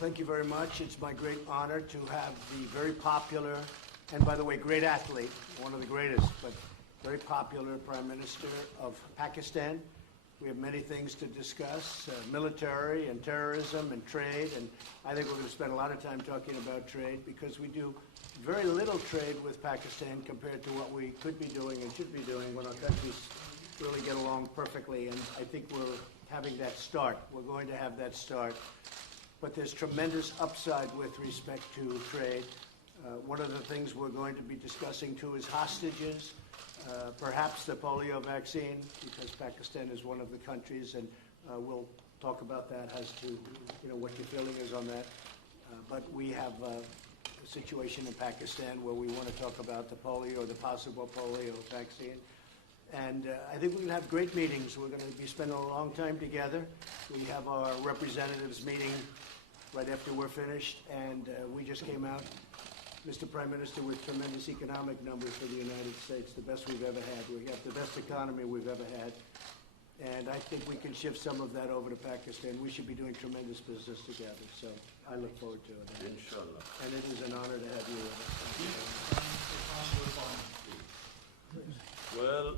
thank you very much. It's my great honor to have the very popular, and by the way, great athlete, one of the greatest, but very popular Prime Minister of Pakistan. We have many things to discuss, military and terrorism and trade, and I think we're going to spend a lot of time talking about trade because we do very little trade with Pakistan compared to what we could be doing and should be doing when our countries really get along perfectly, and I think we're having that start. We're going to have that start. But there's tremendous upside with respect to trade. One of the things we're going to be discussing too is hostages, perhaps the polio vaccine, because Pakistan is one of the countries, and we'll talk about that as to what your feeling is on that. But we have a situation in Pakistan where we want to talk about the polio or the possible polio vaccine. And I think we're going to have great meetings. We're going to be spending a long time together. We have our representatives meeting right after we're finished, and we just came out, Mr. Prime Minister, with tremendous economic numbers for the United States, the best we've ever had. We have the best economy we've ever had, and I think we can shift some of that over to Pakistan. We should be doing tremendous business together, so I look forward to it. Inshallah. And it is an honor to have you with us. Well,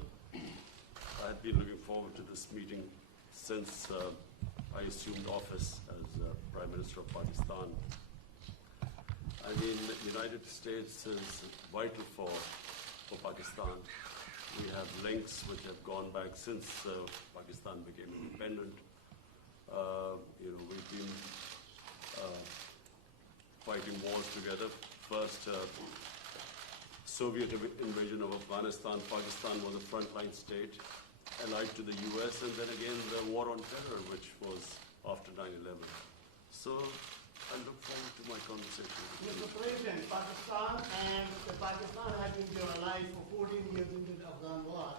I've been looking forward to this meeting since I assumed office as Prime Minister of Pakistan. I mean, the United States is vital for Pakistan. We have links which have gone back since Pakistan became independent. We've been fighting wars together. First, Soviet invasion of Afghanistan, Pakistan was a frontline state, allied to the US, and then again the war on terror, which was after 9/11. So I look forward to my conversation. Mr. President, Pakistan has been your ally for 14 years into the Afghan war.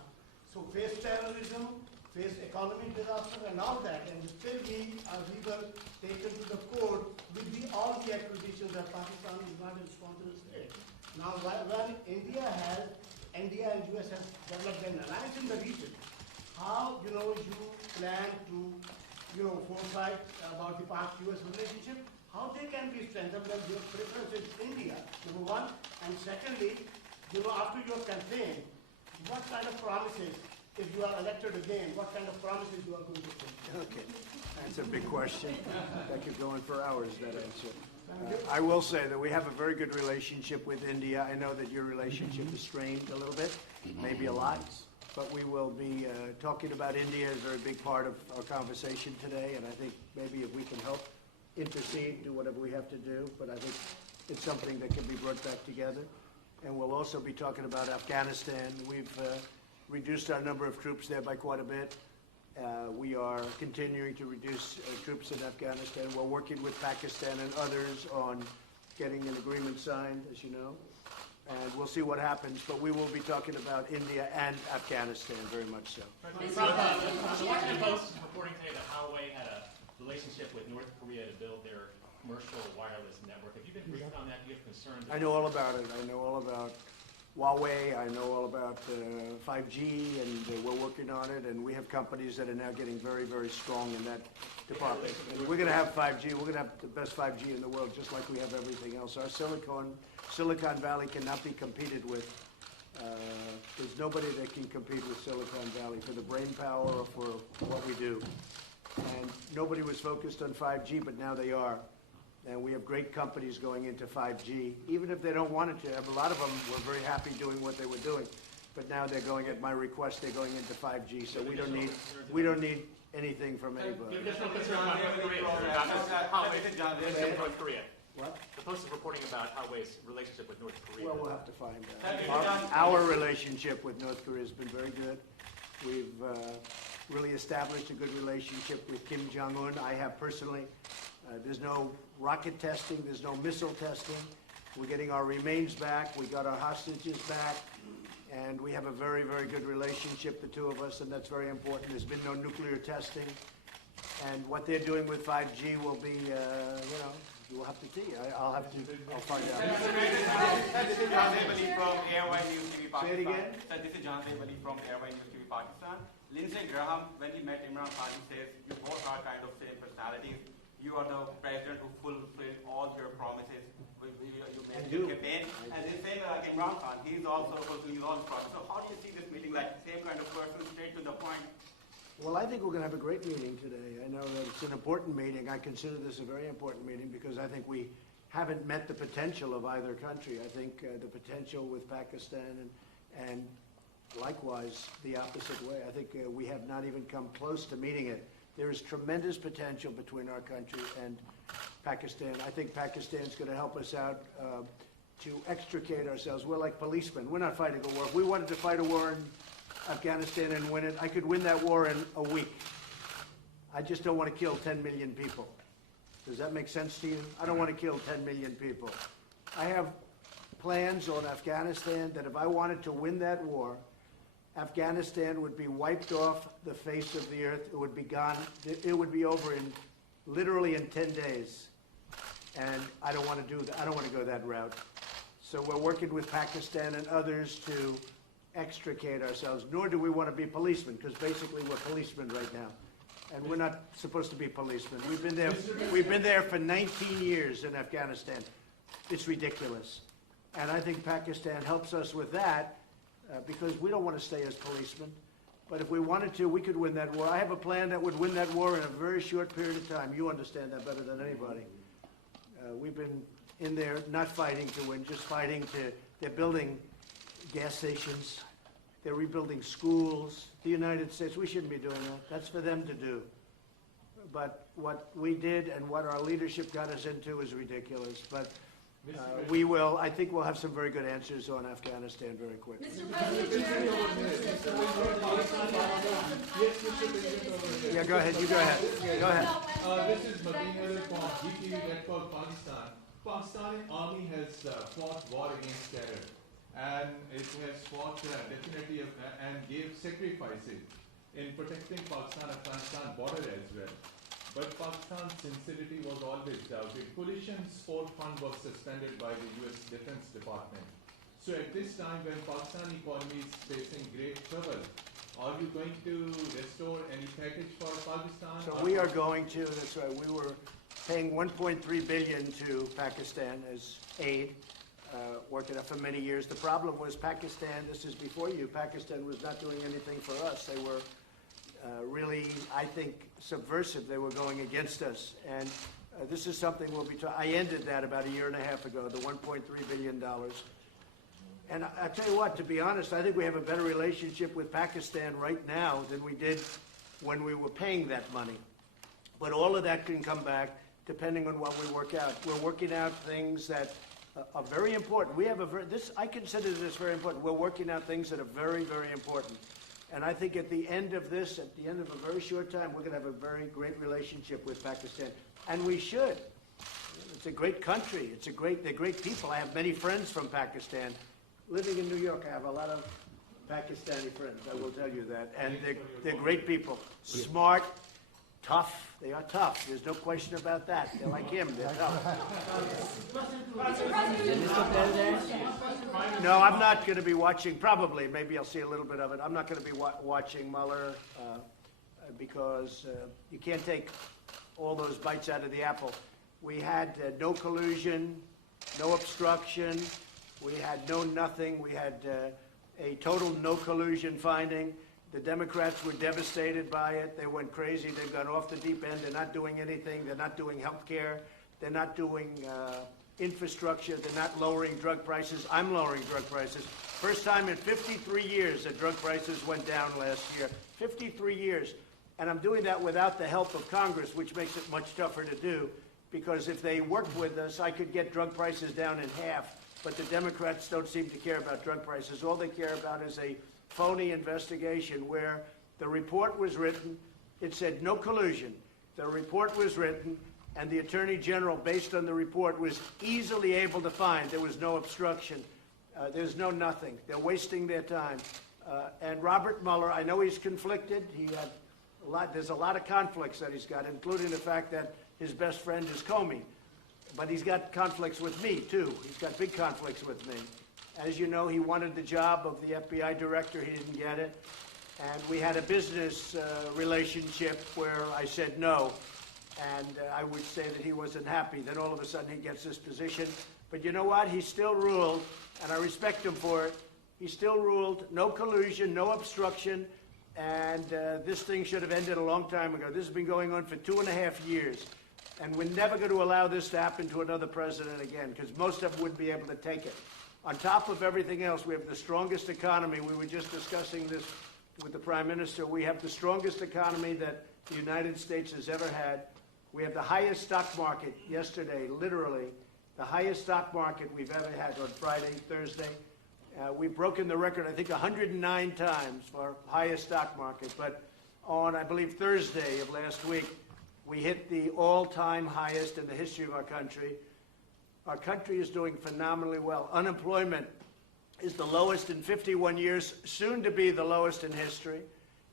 So face terrorism, face economic disaster and all that, and still we were taken to the court with all the accusations that Pakistan is not a responsible state. Now, when India and US have developed an alliance in the region, how you plan to foresight about the Pak-US relationship? How they can be strengthened when your preference is India, number one, and secondly, after your campaign, what kind of promises, if you are elected again, what kind of promises you are going to make? Okay, that's a big question. That could go on for hours, that answer. I will say that we have a very good relationship with India. I know that your relationship is strained a little bit, maybe a lot, but we will be talking about India as a very big part of our conversation today, and I think maybe if we can help intercede, do whatever we have to do, but I think it's something that can be brought back together. And we'll also be talking about Afghanistan. We've reduced our number of troops there by quite a bit. We are continuing to reduce troops in Afghanistan. We're working with Pakistan and others on getting an agreement signed, as you know, and we'll see what happens. But we will be talking about India and Afghanistan very much so. The Washington Post is reporting today that Huawei had a relationship with North Korea to build their commercial wireless network. Have you been briefed on that? Do you have concerns? I know all about it. I know all about Huawei. I know all about 5G, and we're working on it. And we have companies that are now getting very, very strong in that department. And we're going to have 5G. We're going to have the best 5G in the world, just like we have everything else. Our Silicon Valley cannot be competed with. There's nobody that can compete with Silicon Valley for the brain power or for what we do. And nobody was focused on 5G, but now they are. And we have great companies going into 5G, even if they don't want it to. A lot of them were very happy doing what they were doing, but now they're going, at my request, they're going into 5G. So we don't need anything from anybody. Additional concern about North Korea. What? The Post is reporting about Huawei's relationship with North Korea. Well, we'll have to find out. Our relationship with North Korea has been very good. We've really established a good relationship with Kim Jong-un. I have personally. There's no rocket testing. There's no missile testing. We're getting our remains back. We got our hostages back. And we have a very, very good relationship, the two of us, and that's very important. There's been no nuclear testing. And what they're doing with 5G will be, you'll have to see. I'll find out. This is John Zabali from Airway News TV Pakistan. Say it again. This is John Zabali from Airway News TV Pakistan. Lindsey Graham, when he met Imran Khan, he says, you both are kind of same personalities. You are the president who Imran Khan. He's also pursuing all this process. So how do you see this meeting, like same kind of person, straight to the point? Well, I think we're going to have a great meeting today. I know that it's an important meeting. I consider this a very important meeting because I think we haven't met the potential of either country. I think the potential with Pakistan and likewise the opposite way. I think we have not even come close to meeting it. There is tremendous potential between our country and Pakistan. I think Pakistan's going to help us out to extricate ourselves. We're like policemen. We're not fighting a war. If we wanted to fight a war in Afghanistan and win it, I could win that war in a week. I just don't want to kill 10 million people. Does that make sense to you? I don't want to kill 10 million people. I have plans on Afghanistan that if I wanted to win that war, Afghanistan would be wiped off the face of the earth. It would be gone. It would be over in literally in 10 days. And I don't want to do that. I don't want to go that route. So we're working with Pakistan and others to extricate ourselves, nor do we want to be policemen, because basically we're policemen right now. And we're not supposed to be policemen. We've been there for 19 years in Afghanistan. It's ridiculous. And I think Pakistan helps us with that because we don't want to stay as policemen. But if we wanted to, we could win that war. I have a plan that would win that war in a very short period of time. You understand that better than anybody. We've been in there not fighting to win, just fighting to, they're building gas stations, they're rebuilding schools. The United States, we shouldn't be doing that. That's for them to do. But what we did and what our leadership got us into is ridiculous. But we will, I think we'll have some very good answers on Afghanistan very quickly. Mr. President, Yeah, go ahead. You go ahead. Go ahead. This is Madinah from GTV Network Pakistan. Pakistani army has fought war against terror, and it has fought definitely and gave sacrifices in protecting Pakistan-Afghanistan border as well. But Pakistan's sincerity was always doubted. Coalition Support Fund was suspended by the U.S. Defense Department. So at this time, when Pakistani economy is facing great trouble, are you going to restore any package for Pakistan? So we are going to, that's right, we were paying $1.3 billion to Pakistan as aid, working up for many years. The problem was Pakistan, this is before you, Pakistan was not doing anything for us. They were really, I think, subversive. They were going against us. And this is something we'll be I ended that about a year and a half ago, the $1.3 billion. And I tell you what, to be honest, I think we have a better relationship with Pakistan right now than we did when we were paying that money. But all of that can come back depending on what we work out. We're working out things that are very important. We have I consider this very important. We're working out things that are very, very important. And I think at the end of this, at the end of a very short time, we're going to have a very great relationship with Pakistan. And we should. It's a great country. They're great people. I have many friends from Pakistan. Living in New York, I have a lot of Pakistani friends, I will tell you that. And they're great people. Smart, tough. They are tough. There's no question about that. They're like him. They're tough. No, I'm not going to be watching, probably. Maybe I'll see a little bit of it. I'm not going to be watching Mueller because you can't take all those bites out of the apple. We had no collusion, no obstruction. We had no nothing. We had a total no collusion finding. The Democrats were devastated by it. They went crazy. They've gone off the deep end. They're not doing anything. They're not doing health care. They're not doing infrastructure. They're not lowering drug prices. I'm lowering drug prices. First time in 53 years that drug prices went down last year. 53 years. And I'm doing that without the help of Congress, which makes it much tougher to do, because if they worked with us, I could get drug prices down in half. But the Democrats don't seem to care about drug prices. All they care about is a phony investigation where the report was written. It said no collusion. The report was written, and the Attorney General, based on the report, was easily able to find there was no obstruction. There's no nothing. They're wasting their time. And Robert Mueller, I know he's conflicted. There's a lot of conflicts that he's got, including the fact that his best friend is Comey. But he's got conflicts with me, too. He's got big conflicts with me. As you know, he wanted the job of the FBI director. He didn't get it. And we had a business relationship where I said no. and I would say that he wasn't happy. Then all of a sudden he gets this position. But you know what? He still ruled, and I respect him for it. He still ruled, no collusion, no obstruction, and this thing should have ended a long time ago. This has been going on for 2.5 years, and we're never going to allow this to happen to another president again, because most of them wouldn't be able to take it. On top of everything else, we have the strongest economy. We were just discussing this with the Prime Minister. We have the strongest economy that the United States has ever had. We have the highest stock market yesterday, literally, the highest stock market we've ever had on Friday, Thursday. We've broken the record, I think, 109 times for highest stock market. But on, I believe, Thursday of last week, we hit the all-time highest in the history of our country. Our country is doing phenomenally well. Unemployment is the lowest in 51 years, soon to be the lowest in history,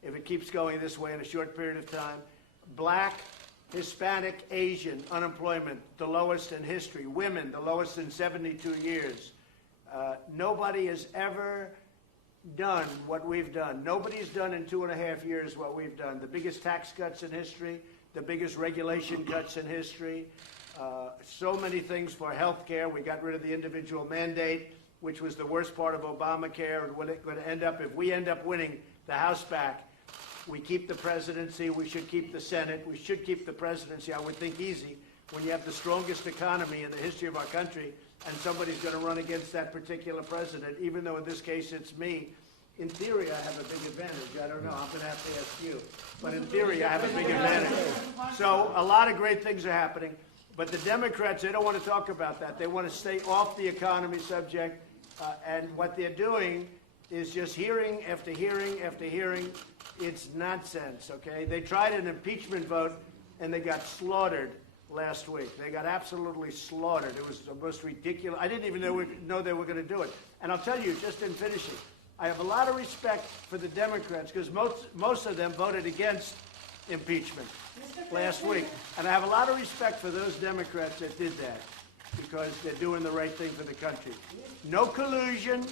if it keeps going this way in a short period of time. Black, Hispanic, Asian unemployment, the lowest in history. Women, the lowest in 72 years. Nobody has ever done what we've done. Nobody's done in 2.5 years what we've done. The biggest tax cuts in history, the biggest regulation cuts in history, so many things for health care. We got rid of the individual mandate, which was the worst part of Obamacare, and what it's going to end up, if we end up winning the House back, we keep the presidency, we should keep the Senate, we should keep the presidency, I would think easy, when you have the strongest economy in the history of our country, and somebody's going to run against that particular president, even though in this case it's me. In theory, I have a big advantage. I don't know. I'm going to have to ask you. But in theory, I have a big advantage. So a lot of great things are happening. But the Democrats, they don't want to talk about that. They want to stay off the economy subject. And what they're doing is just hearing after hearing after hearing. It's nonsense, okay? They tried an impeachment vote, and they got slaughtered last week. They got absolutely slaughtered. It was the most ridiculous. I didn't even know they were going to do it. And I'll tell you, just in finishing, I have a lot of respect for the Democrats because most of them voted against impeachment last week. And I have a lot of respect for those Democrats that did that because they're doing the right thing for the country. No collusion,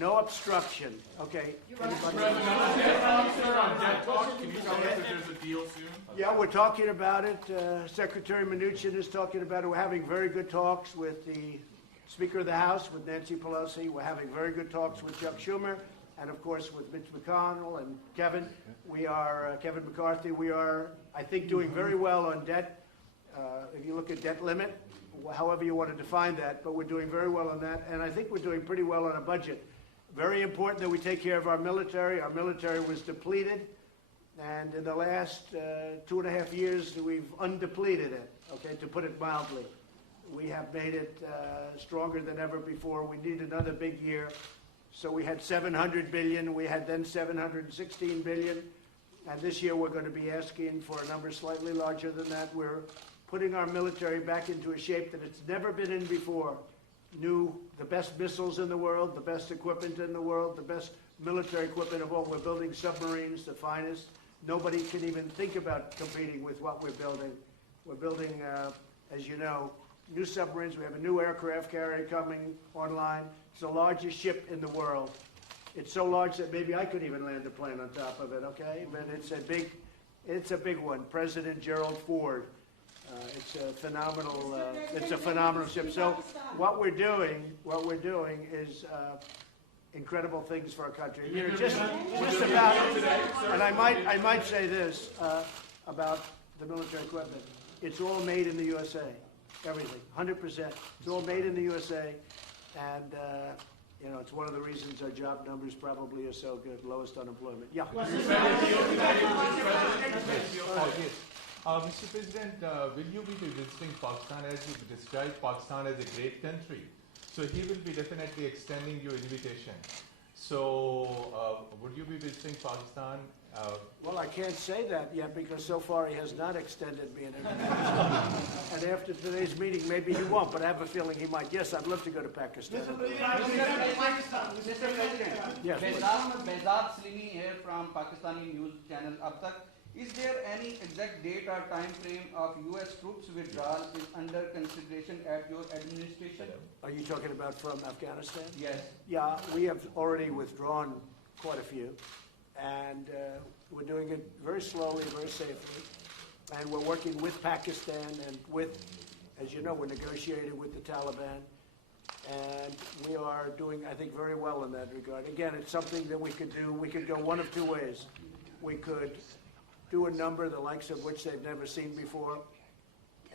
no obstruction. Okay. Anybody? Sir, on debt talk, can you tell us if there's a deal soon? Yeah, we're talking about it. Secretary Mnuchin is talking about it. We're having very good talks with the Speaker of the House, with Nancy Pelosi. We're having very good talks with Chuck Schumer, and of course with Mitch McConnell and Kevin. We are, Kevin McCarthy, we are, I think, doing very well on debt. If you look at debt limit, however you want to define that, but we're doing very well on that. And I think we're doing pretty well on a budget. Very important that we take care of our military. Our military was depleted, and in the last 2.5 years, we've undepleted it, okay, to put it mildly. We have made it stronger than ever before. We need another big year. So we had $700 billion. We had then $716 billion. And this year we're going to be asking for a number slightly larger than that. We're putting our military back into a shape that it's never been in before. The best missiles in the world, the best equipment in the world, the best military equipment of all. We're building submarines, the finest. Nobody can even think about competing with what we're building. We're building, as you know, new submarines. We have a new aircraft carrier coming online. It's the largest ship in the world. It's so large that maybe I could even land a plane on top of it, okay? But it's a big one. President Gerald Ford. It's a phenomenal ship. So what we're doing is incredible things for our country. You know, just about, and I might say this about the military equipment. It's all made in the USA. Everything, 100%. It's all made in the USA, and you know, it's one of the reasons our job numbers probably are so good, lowest unemployment. Yeah. Mr. President, will you be visiting Pakistan as you described Pakistan as a great country? So he will be definitely extending you invitation. So would you be visiting Pakistan? Well, I can't say that yet because so far he has not extended me an invitation. And after today's meeting, maybe he won't, but I have a feeling he might. Yes, I'd love to go to Pakistan. Mr. President, Yes. Behzad Salimi here from Pakistani news channel Ab Tak. Is there any exact date or time frame of U.S. troops withdrawal is under consideration at your administration? Are you talking about from Afghanistan? Yes. Yeah, we have already withdrawn quite a few, and we're doing it very slowly, very safely. and we're working with Pakistan and with, as you know, we're negotiating with the Taliban, and we are doing, I think, very well in that regard. Again, it's something that we could do. We could go one of two ways. We could do a number the likes of which they've never seen before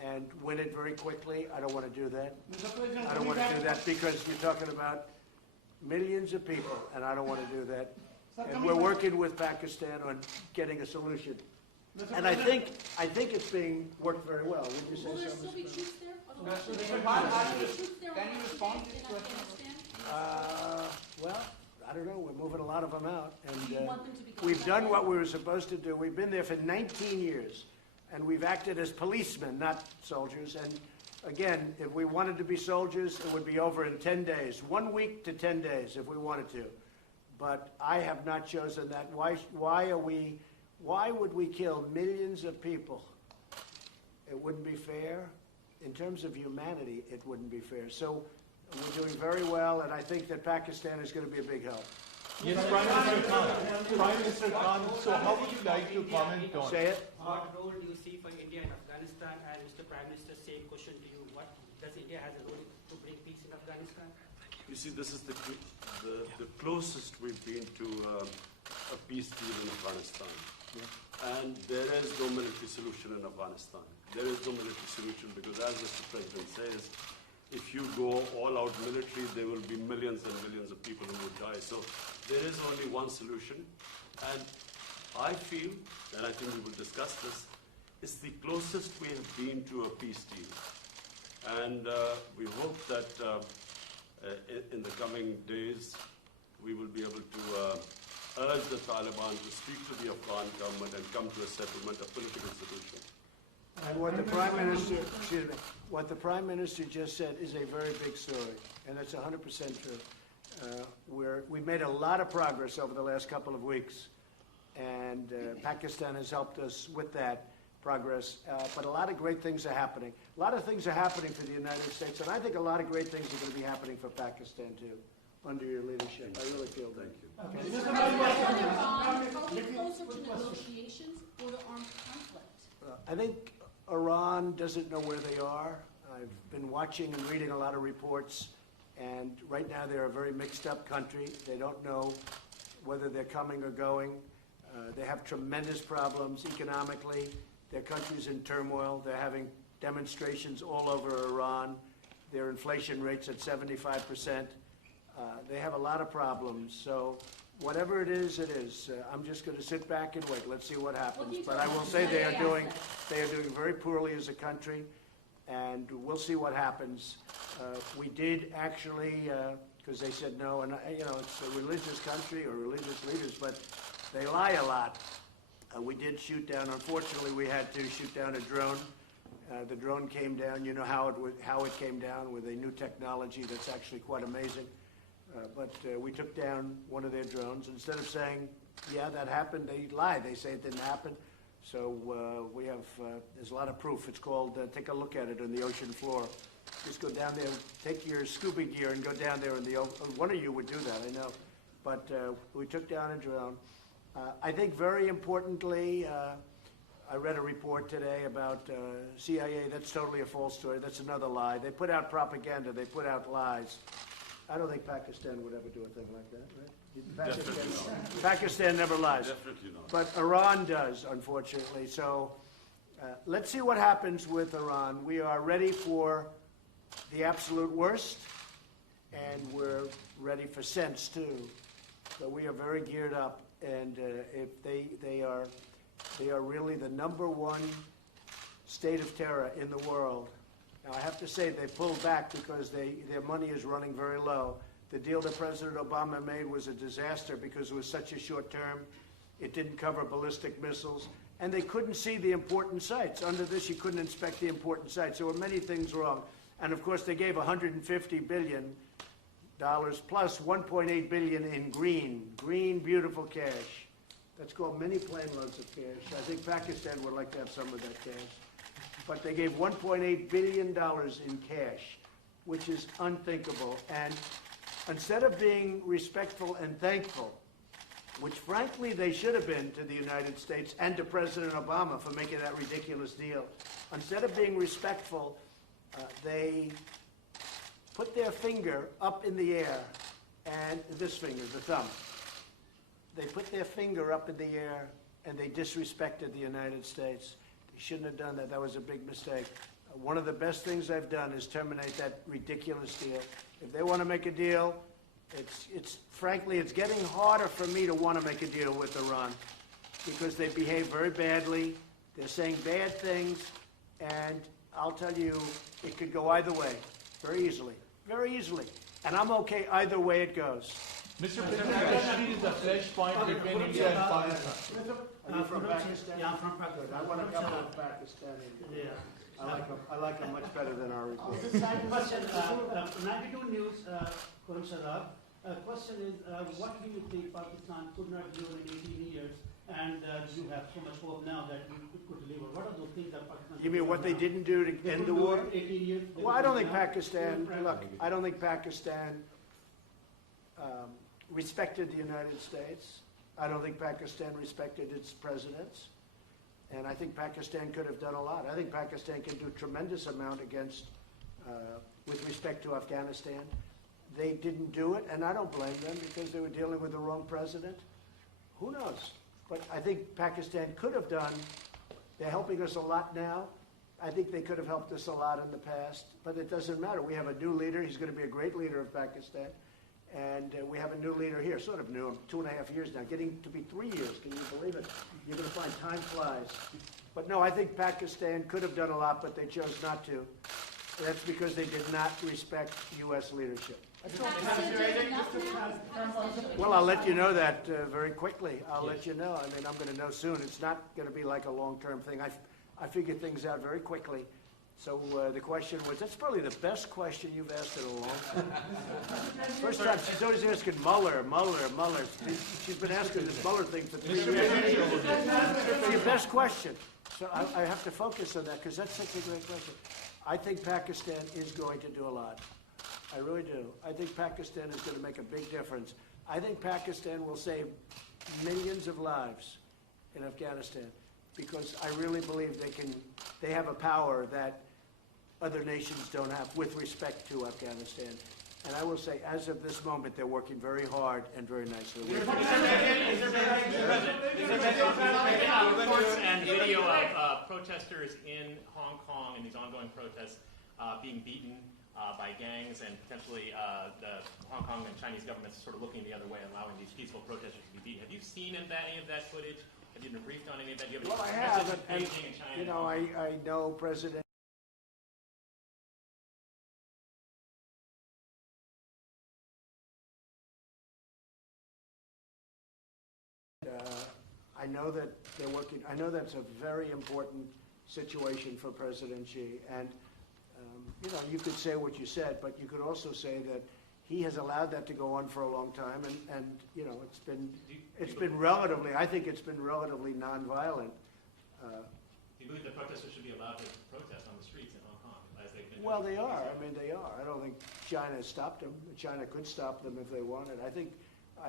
and win it very quickly. I don't want to do that. I don't want to do that because you're talking about millions of people, and I don't want to do that. And we're working with Pakistan on getting a solution. And I think it's being worked very well. Would you say Will there so, still Mr. be President? troops there? Can you respond to this question? Well, I don't know. We're moving a lot of them out. And Do you want them to be we've done what we were supposed to do. We've been there for 19 years, and we've acted as policemen, not soldiers. And again, if we wanted to be soldiers, it would be over in 10 days, 1 week to 10 days if we wanted to. But I have not chosen that. Why would we kill millions of people? It wouldn't be fair. In terms of humanity, it wouldn't be fair. So we're doing very well, and I think that Pakistan is going to be a big help. Yes, Prime Minister Khan, so how would you like to comment on? Say it. What role do you see for India in Afghanistan? And Mr. Prime Minister, same question to you. What does India have a role to bring peace in Afghanistan? You see, this is the closest we've been to a peace deal in Afghanistan. And there is no military solution in Afghanistan. There is no military solution because, as Mr. President says, if you go all out military, there will be millions and millions of people who would die. So there is only one solution. And I feel, and I think we will discuss this, it's the closest we have been to a peace deal. And we hope that in the coming days, we will be able to urge the Taliban to speak to the Afghan government and come to a settlement, a political solution. And what the Prime Minister, excuse me, what the Prime Minister just said is a very big story, and that's 100% true. We've made a lot of progress over the last couple of weeks, and Pakistan has helped us with that progress. But a lot of great things are happening. A lot of things are happening for the United States, and I think a lot of great things are going to be happening for Pakistan too, under your leadership. I really feel that. Thank you. Are we closer to negotiations or to armed conflict? I think Iran doesn't know where they are. I've been watching and reading a lot of reports, and right now they're a very mixed up country. They don't know whether they're coming or going. They have tremendous problems economically. Their country's in turmoil. They're having demonstrations all over Iran. Their inflation rate's at 75%. They have a lot of problems. So whatever it is, it is. I'm just going to sit back and wait. Let's see what happens. But I will say they are doing very poorly as a country, and we'll see what happens. We did actually, because they said no, and it's a religious country or religious leaders, but they lie a lot. We did shoot down. Unfortunately, we had to shoot down a drone. The drone came down. You know how it came down with a new technology that's actually quite amazing. But we took down one of their drones. Instead of saying, yeah, that happened, they lie. They say it didn't happen. So we have, there's a lot of proof. It's called, take a look at it on the ocean floor. Just go down there, take your scuba gear and go down there in the ocean. One of you would do that, I know. But we took down a drone. I think very importantly, I read a report today about CIA. That's totally a false story. That's another lie. They put out propaganda. They put out lies. I don't think Pakistan would ever do a thing like that, right? Pakistan never lies. Definitely not. But Iran does, unfortunately. So let's see what happens with Iran. We are ready for the absolute worst, and we're ready for sense, too. So we are very geared up, and if they are really the #1 state of terror in the world. Now, I have to say they pulled back because their money is running very low. The deal that President Obama made was a disaster because it was such a short term. It didn't cover ballistic missiles, and they couldn't see the important sites. Under this, you couldn't inspect the important sites. There were many things wrong. And, of course, they gave $150 billion plus $1.8 billion in green, beautiful cash. That's called many plane loads of cash. I think Pakistan would like to have some of that cash. But they gave $1.8 billion in cash, which is unthinkable. And instead of being respectful and thankful which frankly they should have been to the United States and to President Obama for making that ridiculous deal. Instead of being respectful, they put their finger up in the air, and this finger, the thumb, they put their finger up in the air and they disrespected the United States. They shouldn't have done that. That was a big mistake. One of the best things I've done is terminate that ridiculous deal. If they want to make a deal, frankly, it's getting harder for me to want to make a deal with Iran because they behave very badly. They're saying bad things, and I'll tell you, it could go either way, very easily, very easily. And I'm okay either way it goes. Mr. President, Kashmir is the flashpoint between India and Pakistan. Are you from Pakistan? Yeah, I'm from Pakistan. Good. I want a couple of Pakistani. Yeah. I like them much better than our report. The second question, 92 News, Khurram Sarab. Question is, what do you think Pakistan could not do in 18 years, and you have so much hope now that it could deliver? What are those things that Pakistan? You mean what they didn't do to end the war? 18 years. Well, I don't think Pakistan. Look, I don't think Pakistan respected the United States. I don't think Pakistan respected its presidents. And I think Pakistan could have done a lot. I think Pakistan can do a tremendous amount with respect to Afghanistan. They didn't do it, and I don't blame them because they were dealing with the wrong president. Who knows? But I think Pakistan could have done. They're helping us a lot now. I think they could have helped us a lot in the past, but it doesn't matter. We have a new leader. He's going to be a great leader of Pakistan. And we have a new leader here, sort of new, 2.5 years now, getting to be 3 years. Can you believe it? You're going to find time flies. But no, I think Pakistan could have done a lot, but they chose not to. That's because they did not respect U.S. leadership. Well, I'll let you know that very quickly. I'll let you know. I mean, I'm going to know soon. It's not going to be like a long-term thing. I figure things out very quickly. So the question was, that's probably the best question you've asked in a long time. First time, she's always asking Mueller. She's been asking this Mueller thing for 3 years. It's your best question. So I have to focus on that because that's such a great question. I think Pakistan is going to do a lot. I really do. I think Pakistan is going to make a big difference. I think Pakistan will save millions of lives in Afghanistan because I really believe they have a power that other nations don't have with respect to Afghanistan. And I will say, as of this moment, they're working very hard and very nicely. Reports and video of protesters in Hong Kong and these ongoing protests being beaten by gangs, and potentially the Hong Kong and Chinese governments sort of looking the other way, allowing these peaceful protesters to be beat. Have you seen any of that footage? Have you been briefed on any of that? Do you have any Well, I have, message to and Beijing and China? you know, I know President. I know that they're working. I know that's a very important situation for President Xi, and you know, you could say what you said, but you could also say that he has allowed that to go on for a long time, and you know, it's been relatively. I think it's been relatively nonviolent. Do you believe that protesters should be allowed to protest on the streets in Hong Kong as they've been? Well, they are. I mean, they are. I don't think China has stopped them. China could stop them if they wanted. I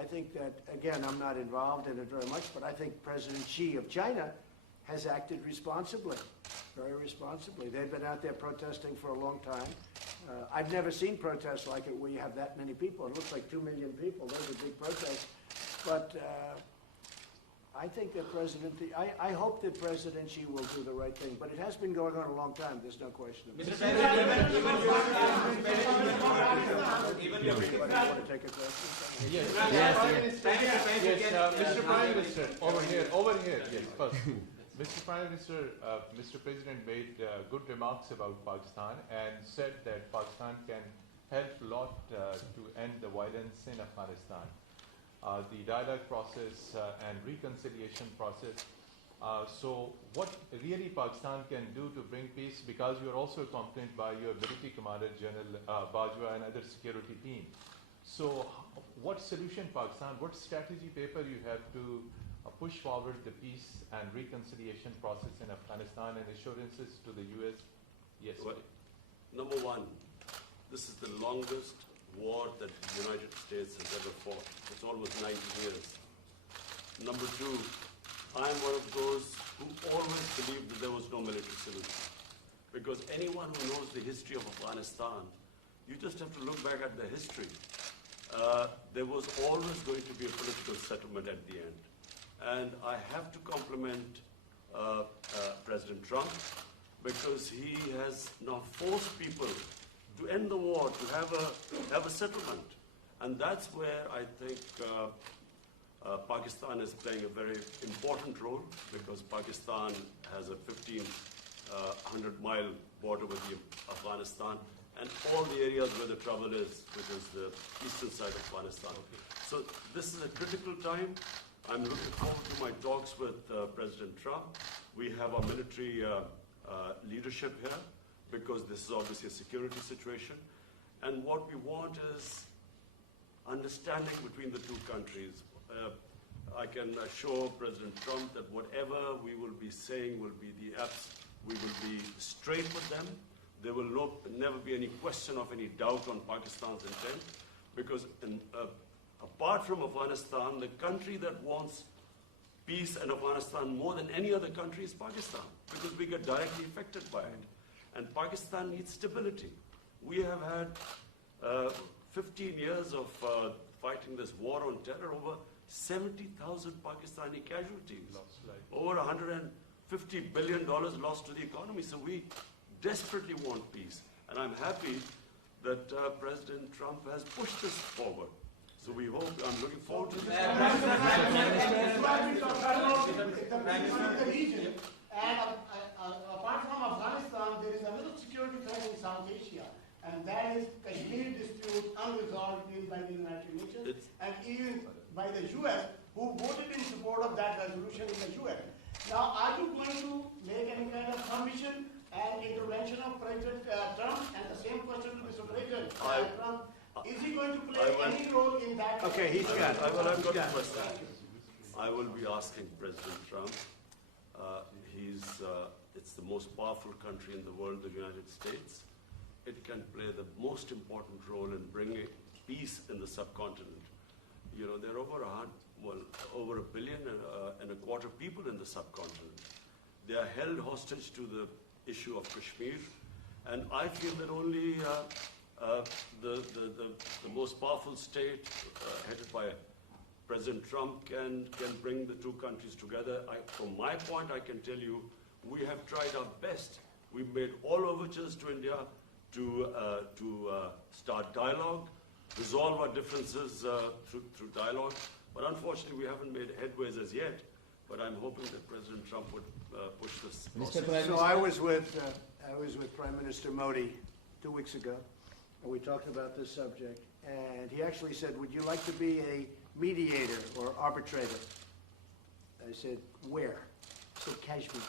think that, again, I'm not involved in it very much, but I think President Xi of China has acted responsibly, very responsibly. They've been out there protesting for a long time. I've never seen protests like it where you have that many people. It looks like 2 million people. Those are big protests. But I think that I hope that President Xi will do the right thing. But it has been going on a long time. There's no question about it. Anybody want to take a question? Yes. Mr. Prime Minister, over here, yes, first. Mr. Prime Minister, Mr. President made good remarks about Pakistan and said that Pakistan can help a lot to end the violence in Afghanistan. The dialogue process and reconciliation process. So what really Pakistan can do to bring peace, because you are also accompanied by your military commander, General Bajwa, and other security team. So what solution Pakistan, what strategy paper you have to push forward the peace and reconciliation process in Afghanistan and assurances to the U.S.? Yes. Well, number one, this is the longest war that the United States has ever fought. It's almost 90 years. Number two, I'm one of those who always believed that there was no military solution. Because anyone who knows the history of Afghanistan, you just have to look back at the history. There was always going to be a political settlement at the end. And I have to compliment President Trump because he has now forced people to end the war, to have a settlement. And that's where I think Pakistan is playing a very important role because Pakistan has a 1,500-mile border with Afghanistan and all the areas where the trouble is, which is the eastern side of Afghanistan. So this is a critical time. I'm looking forward to my talks with President Trump. We have our military leadership here because this is obviously a security situation. And what we want is understanding between the two countries. I can assure President Trump that whatever we will be saying will be we will be straight with them. There will never be any question of any doubt on Pakistan's intent, because apart from Afghanistan, the country that wants peace in Afghanistan more than any other country is Pakistan, because we get directly affected by it. And Pakistan needs stability. We have had 15 years of fighting this war on terror, over 70,000 Pakistani casualties, over $150 billion lost to the economy. So we desperately want peace. And I'm happy that President Trump has pushed this forward. So I'm looking forward to this. And apart from Afghanistan, there is another security threat in South Asia, and that is Kashmir dispute unresolved even by the United Nations and even by the U.S., who voted in support of that resolution in the U.S. Now, are you going to make any kind of permission and intervention of President Trump? And the same question to Mr. President Trump. Is he going to play any role in that? Okay, he's got it. I will be asking President Trump. It's the most powerful country in the world, the United States. It can play the most important role in bringing peace in the subcontinent. You know, there are over 1.25 billion people in the subcontinent. They are held hostage to the issue of Kashmir, and I feel that only the most powerful state, headed by President Trump, can bring the two countries together. From my point, I can tell you, we have tried our best. We've made all overtures to India to start dialogue, resolve our differences through dialogue. But unfortunately, we haven't made headways as yet. But I'm hoping that President Trump would push this process. So I was with Prime Minister Modi 2 weeks ago, and we talked about this subject. And he actually said, "Would you like to be a mediator or arbitrator?" I said, "Where?" He said, "Kashmir,"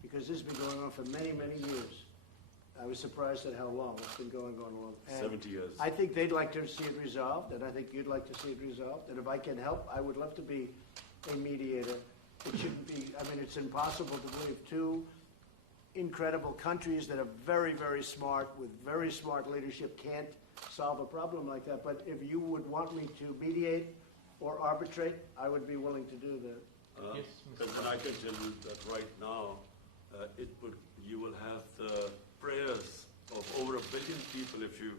because this has been going on for many, many years. I was surprised at how long it's been going on. 70 years. I think they'd like to see it resolved, and I think you'd like to see it resolved. And if I can help, I would love to be a mediator. It shouldn't be, I mean, it's impossible to believe two incredible countries that are very, very smart, with very smart leadership, can't solve a problem like that. But if you would want me to mediate or arbitrate, I would be willing to do that. And I can tell you that right now, you will have the prayers of over 1 billion people if you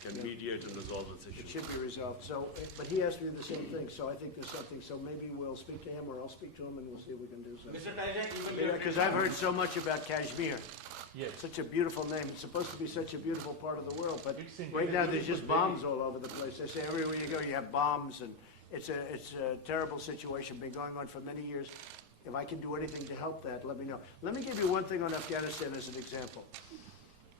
can mediate and resolve this issue. It should be resolved. So, but he asked me the same thing, so I think there's something. So maybe we'll speak to him, or I'll speak to him, and we'll see if we can do something. Mr. Tyrek, even Because I've heard so much about Kashmir. Yes. Such a beautiful name. It's supposed to be such a beautiful part of the world, but It's indeed right a now there's just beautiful bombs all over the place. They say everywhere you go you have bombs, and it's a terrible situation. Been going on for many years. If I can do anything to help that, let me know. Let me give you one thing on Afghanistan as an example.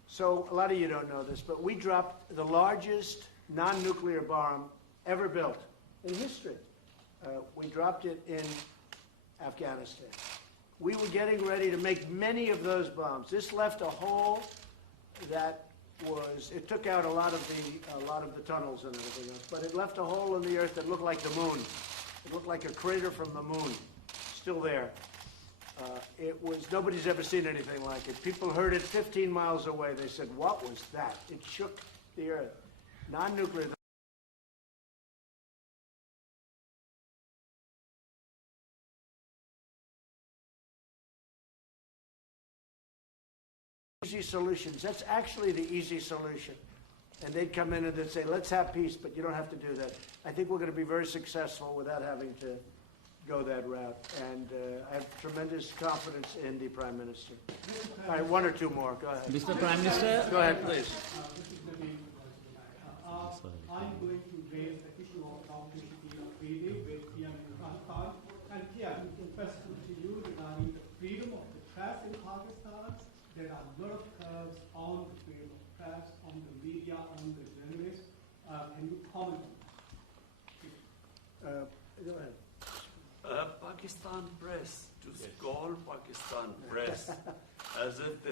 So a lot of you don't know this, but we dropped the largest non-nuclear bomb ever built in history. We dropped it in Afghanistan. We were getting ready to make many of those bombs. This left a hole that it took out a lot of the tunnels and everything else, but it left a hole in the earth that looked like the moon. It looked like a crater from the moon, still there. Nobody's ever seen anything like it. People heard it 15 miles away. They said, "What was that?" It shook the earth. Non-nuclear. easy solutions. That's actually the easy solution. And they'd come in and they'd say, let's have peace, but you don't have to do that. I think we're going to be very successful without having to go that route. And I have tremendous confidence in the Prime Minister. All right, one or two more. Go ahead. Mr. Prime Minister. Go ahead, please. I'm going to raise the issue of complicity of freedom with PM Imran. And here, the question to you regarding the freedom of the press in Pakistan. There are a lot of curbs on the freedom of press, on the media, on the journalists. Can you comment on that? Go ahead. Pakistan press, to call Pakistan press as if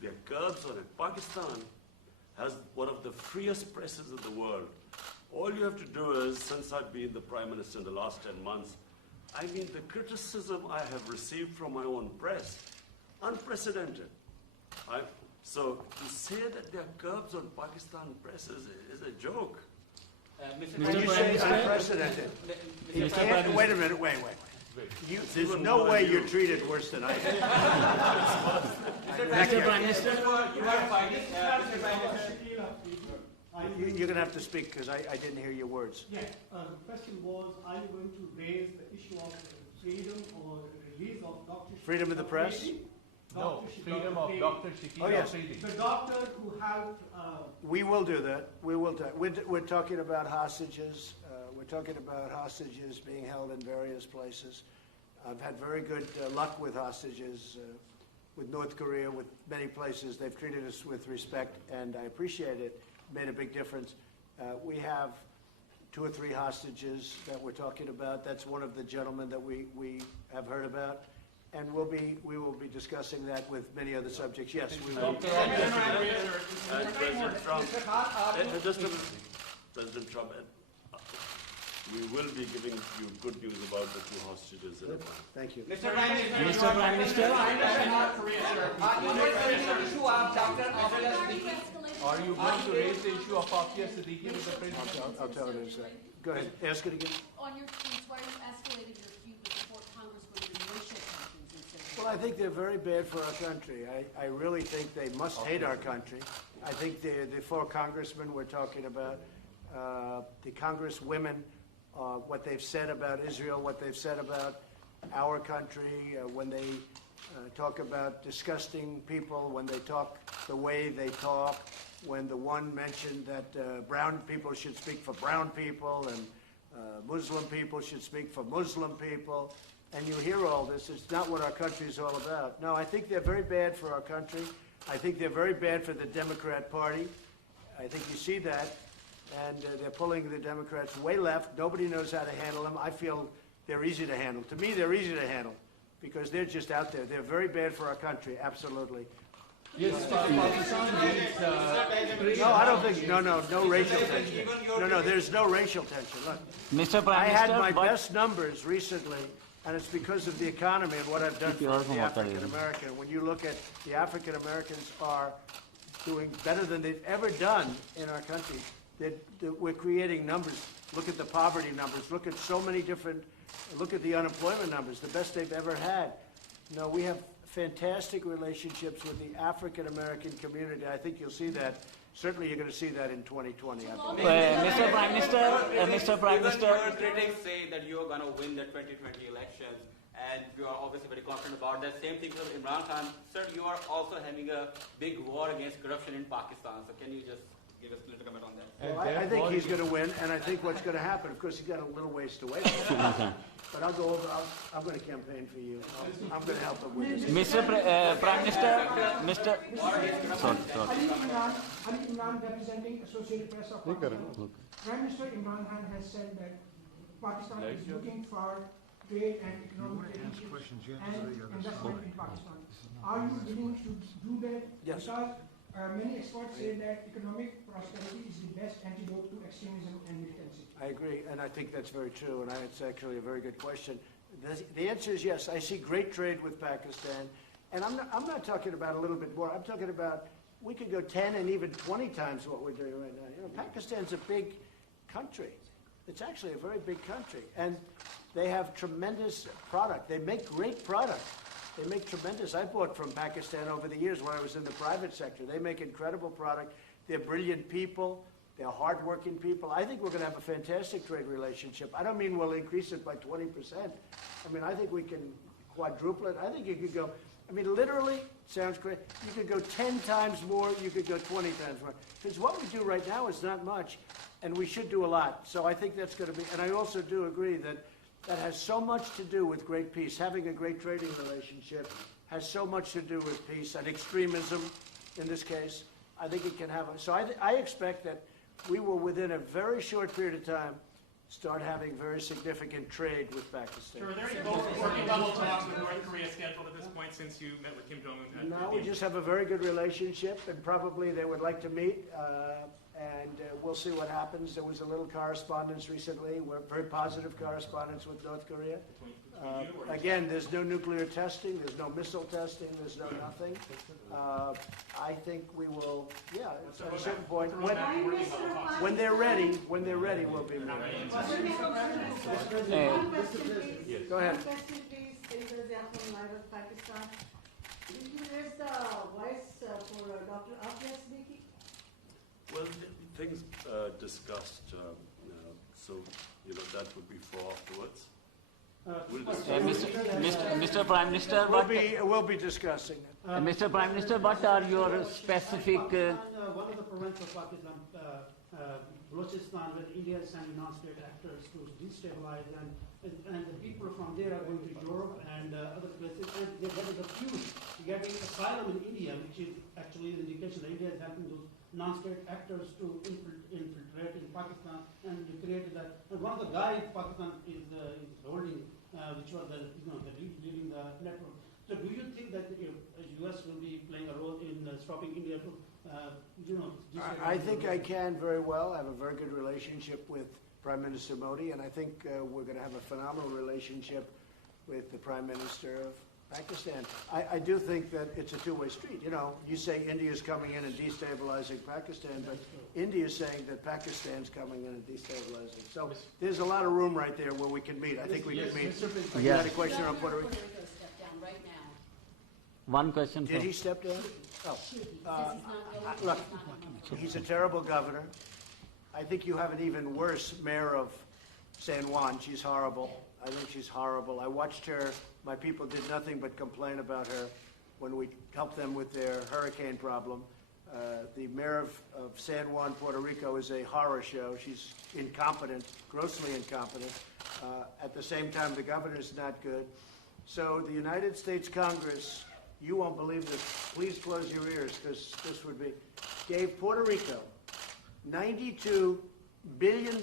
there are curbs on it. Pakistan has one of the freest presses in the world. All you have to do is, since I've been the Prime Minister in the last 10 months, I mean, the criticism I have received from my own press, unprecedented. So to say that there are curbs on Pakistan press is a joke. When you say unprecedented, you can't, wait a minute, wait. There's no way you're treated worse than I am. Mr. Prime Minister. You are fighting. You're going to have to speak because I didn't hear your words. Yes. The question was, are you going to raise the issue of freedom or release of Dr. Freedom of the press? No, freedom of Dr. Shakil. Oh, yes. The doctor who helped. We will do that. We will. We're talking about hostages. We're talking about hostages being held in various places. I've had very good luck with hostages, with North Korea, with many places. They've treated us with respect, and I appreciate it. Made a big difference. We have 2 or 3 hostages that we're talking about. That's one of the gentlemen that we have heard about. And we will be discussing that with many other subjects. Yes, we will. President Trump, President Trump, we will be giving you good news about the 2 hostages in Iran. Thank you. Mr. Prime Minister. Mr. Prime Minister. Are you going to raise the issue of Afia Siddiqui with the President? I'll tell it in a second. Go ahead. Ask it again. On your tweets, why are you escalating your feud with the 4th Congresswomen and racial tensions in Syria? Well, I think they're very bad for our country. I really think they must hate our country. I think the 4 congressmen we're talking about, the congresswomen, what they've said about Israel, what they've said about our country, when they talk about disgusting people, when they talk the way they talk, when the one mentioned that brown people should speak for brown people and Muslim people should speak for Muslim people, and you hear all this. It's not what our country is all about. No, I think they're very bad for our country. I think they're very bad for the Democrat Party. I think you see that. And they're pulling the Democrats way left. Nobody knows how to handle them. I feel they're easy to handle. To me, they're easy to handle because they're just out there. They're very bad for our country, absolutely. Yes, Pakistan needs. No, I don't think. No racial tension. No, there's no racial tension. Look, Mr. Prime I Minister. had my best numbers recently, and it's because of the economy and what I've done for the African American. When you look at the African Americans are doing better than they've ever done in our country. We're creating numbers. Look at the poverty numbers. Look at so many different. Look at the unemployment numbers, the best they've ever had. No, we have fantastic relationships with the African American community. I think you'll see that. Certainly, you're going to see that in 2020. I believe. Mr. Prime Minister, Mr. Prime Minister. Your critics say that you are going to win the 2020 elections, and you are obviously very confident about that. Same thing with Imran Khan. Sir, you are also having a big war against corruption in Pakistan. So can you just give us a little comment on that? Well, I think he's going to win, and I think what's going to happen, of course, he's got a little ways to wait. But I'll go over. I'm going to campaign for you. I'm going to help him with this. Mr. Prime Minister, Mr. Sorry. I'm Imran, representing Associated Press of Pakistan. Prime Minister Imran Khan has said that Pakistan is looking for trade and economic relationships and investment in Pakistan. Are you willing to do that? Yes. Because many experts say that economic prosperity is the best antidote to extremism and militancy. I agree, and I think that's very true, and it's actually a very good question. The answer is yes. I see great trade with Pakistan, and I'm not talking about a little bit more. I'm talking about we could go 10 and even 20 times what we're doing right now. You know, Pakistan's a big country. It's actually a very big country, and they have tremendous product. They make great product. They make tremendous. I bought from Pakistan over the years when I was in the private sector. They make incredible product. They're brilliant people. They're hardworking people. I think we're going to have a fantastic trade relationship. I don't mean we'll increase it by 20%. I mean, I think we can quadruple it. I think you could go, I mean, literally, sounds great. You could go 10 times more. You could go 20 times more. Because what we do right now is not much, and we should do a lot. So I think that's going to be, and I also do agree that that has so much to do with great peace. Having a great trading relationship has so much to do with peace and extremism in this case. I think it can have, so I expect that we will, within a very short period of time, start having very significant trade with Pakistan. Sure, are there any working level talks with North Korea scheduled at this point since you met with Kim Jong-un? No, we just have a very good relationship, and probably they would like to meet, and we'll see what happens. There was a little correspondence recently, very positive correspondence with North Korea. Again, there's no nuclear testing, there's no missile testing, there's no nothing. I think we will, yeah, at a certain point, when they're ready, we'll be ready. Go ahead. One question, please. There is a live of Pakistan. Did you raise the voice for Dr. Afia speaking? Well, things discussed, so that would be for afterwards. We'll discuss. Mr. Prime Minister, We'll be discussing it. Mr. Prime Minister, what are your specific? One of the provinces of Pakistan, Balochistan, where India is sending non-state actors to destabilize, and the people from there are going to Europe and other places. And there is a feud getting asylum in India, which is actually an indication that India is helping those non-state actors to infiltrate in Pakistan and create that. And one of the guys Pakistan is holding, which was leading the network. So, do you think that the U.S. will be playing a role in stopping India to, I think I can very well. I have a very good relationship with Prime Minister Modi, and I think we're going to have a phenomenal relationship with the Prime Minister of Pakistan. I do think that it's a two-way street. You say India's coming in and destabilizing Pakistan, but India's saying that Pakistan's coming in and destabilizing. So there's a lot of room right there where we can meet. I think we can meet. You had a question on Puerto Rico? Step down right now. One question. Did he step down? Oh. Look, he's a terrible governor. I think you have an even worse mayor of San Juan. She's horrible. I think she's horrible. I watched her. My people did nothing but complain about her when we helped them with their hurricane problem. The mayor of San Juan, Puerto Rico, is a horror show. She's incompetent, grossly incompetent. At the same time, the governor's not good. So the United States Congress, you won't believe this. Please close your ears, because this would be, gave Puerto Rico $92 billion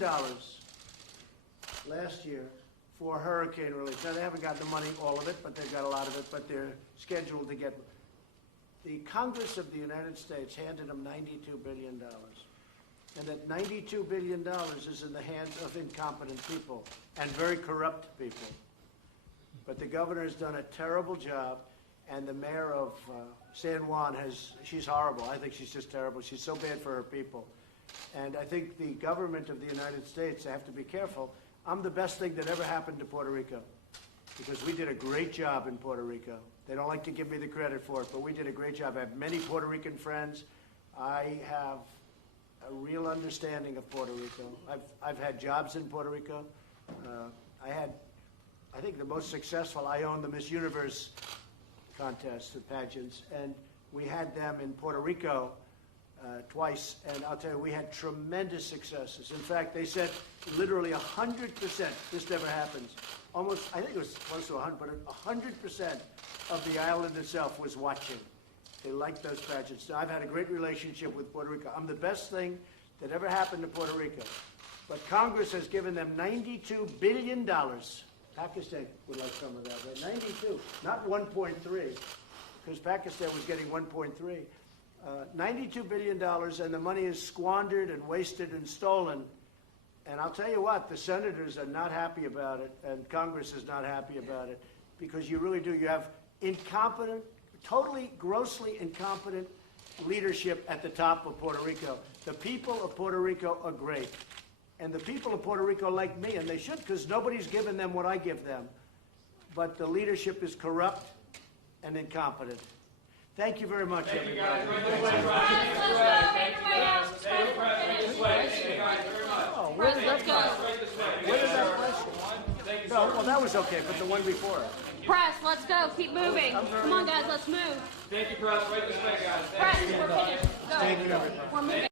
last year for hurricane relief. Now, they haven't got the money, all of it, but they've got a lot of it, but they're scheduled to get. The Congress of the United States handed them $92 billion. And that $92 billion is in the hands of incompetent people and very corrupt people. But the governor has done a terrible job, and the mayor of San Juan she's horrible. I think she's just terrible. She's so bad for her people. And I think the government of the United States, they have to be careful. I'm the best thing that ever happened to Puerto Rico, because we did a great job in Puerto Rico. They don't like to give me the credit for it, but we did a great job. I have many Puerto Rican friends. I have a real understanding of Puerto Rico. I've had jobs in Puerto Rico. I think the most successful, I owned the Miss Universe contest, the pageants, and we had them in Puerto Rico twice, and I'll tell you, we had tremendous successes. In fact, they said literally 100%, this never happens, almost, I think it was close to 100, but 100% of the island itself was watching. They liked those pageants. Now, I've had a great relationship with Puerto Rico. I'm the best thing that ever happened to Puerto Rico. But Congress has given them $92 billion. Pakistan would like some of that, right? 92, not 1.3, because Pakistan was getting 1.3. $92 billion, and the money is squandered and wasted and stolen. And I'll tell you what, the senators are not happy about it, and Congress is not happy about it, because you really do. You have incompetent, totally, grossly incompetent leadership at the top of Puerto Rico. The people of Puerto Rico are great. And the people of Puerto Rico like me, and they should, because nobody's given them what I give them. But the leadership is corrupt, and incompetent. Thank you very much, everybody. Oh, where did that question? No, well, that was okay, but the one before. Press, let's go. Keep moving. Come on, guys, let's move. Thank you, Press. Right this way, guys. Press, we're finished. Go. Thank you, everybody. We're moving.